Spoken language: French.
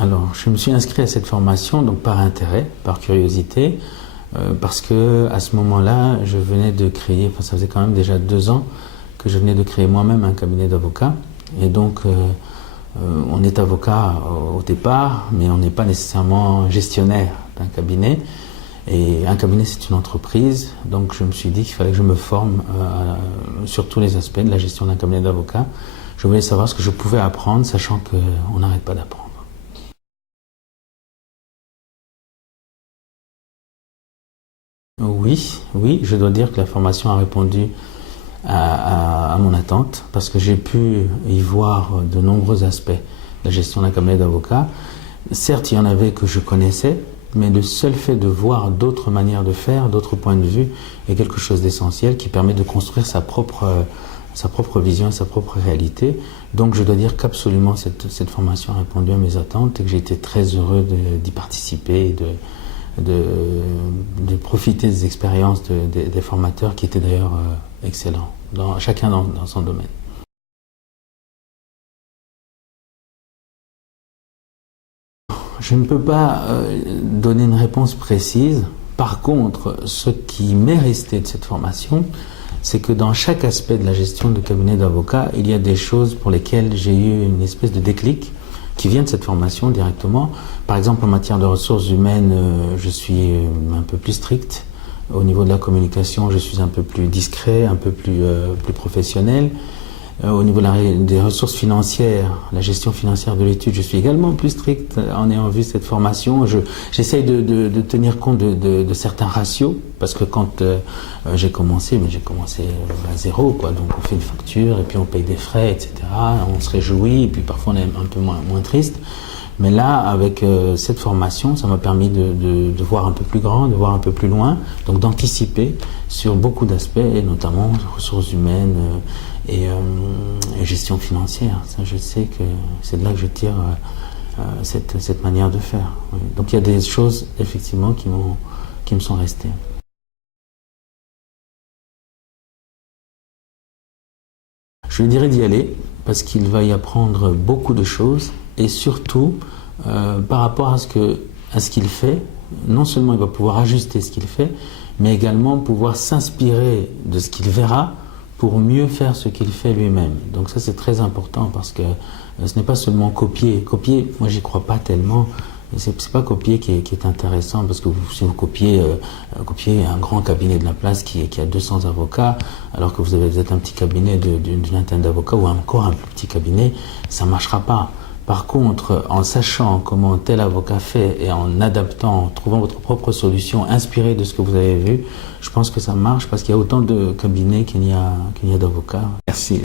Alors, je me suis inscrit à cette formation donc par intérêt, par curiosité, parce que à ce moment-là, je venais de créer, enfin ça faisait quand même déjà 2 ans que je venais de créer moi-même un cabinet d'avocats. Et donc, on est avocat au départ, mais on n'est pas nécessairement gestionnaire d'un cabinet. Et un cabinet, c'est une entreprise, donc je me suis dit qu'il fallait que je me forme sur tous les aspects de la gestion d'un cabinet d'avocats. Je voulais savoir ce que je pouvais apprendre, sachant qu'on n'arrête pas d'apprendre. Oui, je dois dire que la formation a répondu à mon attente, parce que j'ai pu y voir de nombreux aspects de la gestion d'un cabinet d'avocats. Certes, il y en avait que je connaissais, mais le seul fait de voir d'autres manières de faire, d'autres points de vue, est quelque chose d'essentiel qui permet de construire sa propre vision et sa propre réalité. Donc je dois dire qu'absolument cette formation a répondu à mes attentes et que j'ai été très heureux d'y participer et de profiter des expériences des formateurs qui étaient d'ailleurs excellents, chacun dans son domaine. Je ne peux pas donner une réponse précise. Par contre, ce qui m'est resté de cette formation, c'est que dans chaque aspect de la gestion de cabinet d'avocat, il y a des choses pour lesquelles j'ai eu une espèce de déclic qui vient de cette formation directement. Par exemple, en matière de ressources humaines, je suis un peu plus strict. Au niveau de la communication, je suis un peu plus discret, un peu plus professionnel. Au niveau des ressources financières, la gestion financière de l'étude, je suis également plus strict en ayant vu cette formation. J'essaye de tenir compte de certains ratios, parce que quand j'ai commencé à zéro, quoi. Donc on fait une facture et puis on paye des frais, etc. On se réjouit et puis parfois on est un peu moins triste. Mais là, avec cette formation, ça m'a permis de voir un peu plus grand, de voir un peu plus loin, donc d'anticiper sur beaucoup d'aspects, et notamment ressources humaines et gestion financière. Ça, je sais que c'est de là que je tire cette manière de faire. Oui. Donc il y a des choses, effectivement, qui me sont restées. Je lui dirais d'y aller, parce qu'il va y apprendre beaucoup de choses, et surtout, par rapport à ce qu'il fait, non seulement il va pouvoir ajuster ce qu'il fait, mais également pouvoir s'inspirer de ce qu'il verra pour mieux faire ce qu'il fait lui-même. Donc ça, c'est très important, parce que ce n'est pas seulement copier. Copier, moi j'y crois pas tellement. C'est pas copier qui est intéressant, parce que si vous copiez un grand cabinet de la place qui a 200 avocats, alors que vous êtes un petit cabinet d'une vingtaine d'avocats, ou encore un plus petit cabinet, ça marchera pas. Par contre, en sachant comment tel avocat fait et en adaptant, en trouvant votre propre solution, inspirée de ce que vous avez vu, je pense que ça marche, parce qu'il y a autant de cabinets qu'il y a d'avocats. Merci.